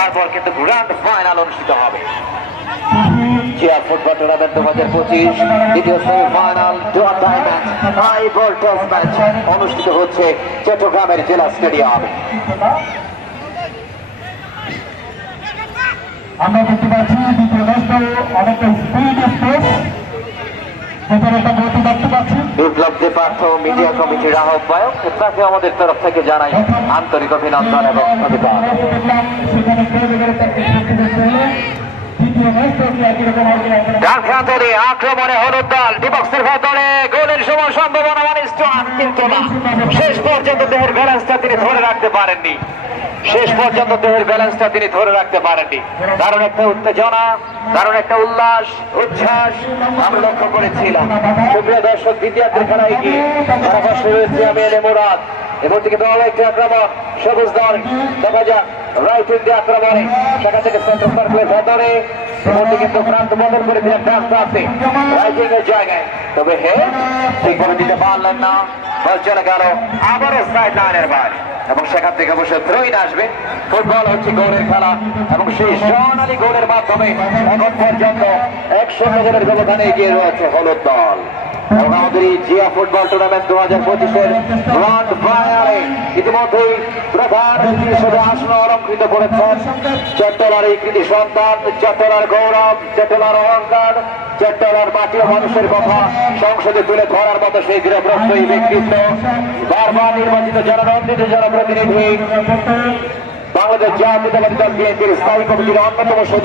তারপর কিন্তু grand final অনুষ্ঠিত হবে। জিয়া ফুটবল টুর্নামেন্ট 2025 দ্বিতীয় সেমিফাইনাল হাই ভোল্টেজ ম্যাচ অনুষ্ঠিত হচ্ছে চট্টগ্রামের জেলা স্টেডিয়ামে। আমরা দেখতে পাচ্ছি দ্বিতীয় ম্যাচটা অনেকটা স্পিড স্পোর্টস দেখতে পাচ্ছি। বিপ্লব দে পার্থ মিডিয়া কমিটির আহ্বায়ক, তাকে আমাদের তরফ থেকে জানাই আন্তরিক অভিনন্দন এবং অভিবাদন। আক্রমণে হলুদ দল ডিবক্সের ভেতরে গোলের সময় সম্ভাবনা কিন্তু না, শেষ পর্যন্ত দেহের ব্যালেন্সটা তিনি ধরে রাখতে পারেননি। দারুণ একটা উত্তেজনা, দারুণ একটা উল্লাস উচ্ছ্বাস আমরা লক্ষ্য করেছিলাম। সুপ্রিয় দর্শক, দ্বিতীয়ার্ধের খেলায় গিয়ে পাশে রয়েছে আমি এলে মুরাদ। এবার থেকে বড় একটি আক্রমণ সবুজ দল, দেখা যাক রাইট উইং আক্রমণে সেখান থেকে সেন্টার সার্কেলের ভেতরে কিন্তু প্রান্ত বদল করে দিলেন রাইট উইং এর জায়গায়, তবে ঠিকভাবে দিতে পারলেন না। বল চলে গেল আবারও সাইড লাইনের বাইরে এবং সেখান থেকে অবশ্য থ্রোইন আসবে। ফুটবল হচ্ছে গোলের খেলা এবং সেই সোনালী গোলের মাধ্যমে এখন পর্যন্ত 100 গোলের ব্যবধানে এগিয়ে রয়েছে হলুদ দল। এবং আমাদের এই জিয়া ফুটবল টুর্নামেন্ট 2025-এর গ্র্যান্ড ফাইনালে ইতিমধ্যেই প্রধান অতিথি হিসেবে আসন অলঙ্কৃত করেছেন চট্টলার এই কৃতি সন্তান, চট্টলার গৌরব, চট্টলার অহংকার, চট্টলার মাটি ও মানুষের কথা সংসদে তুলে ধরার মতো সেই গৃহপ্রস্তুত ব্যক্তিত্ব, বারবার নির্বাচিত জননন্দিত জনপ্রতিনিধি, বাংলাদেশ জাতীয়তাবাদী দল বিএনপির স্থায়ী কমিটির অন্যতম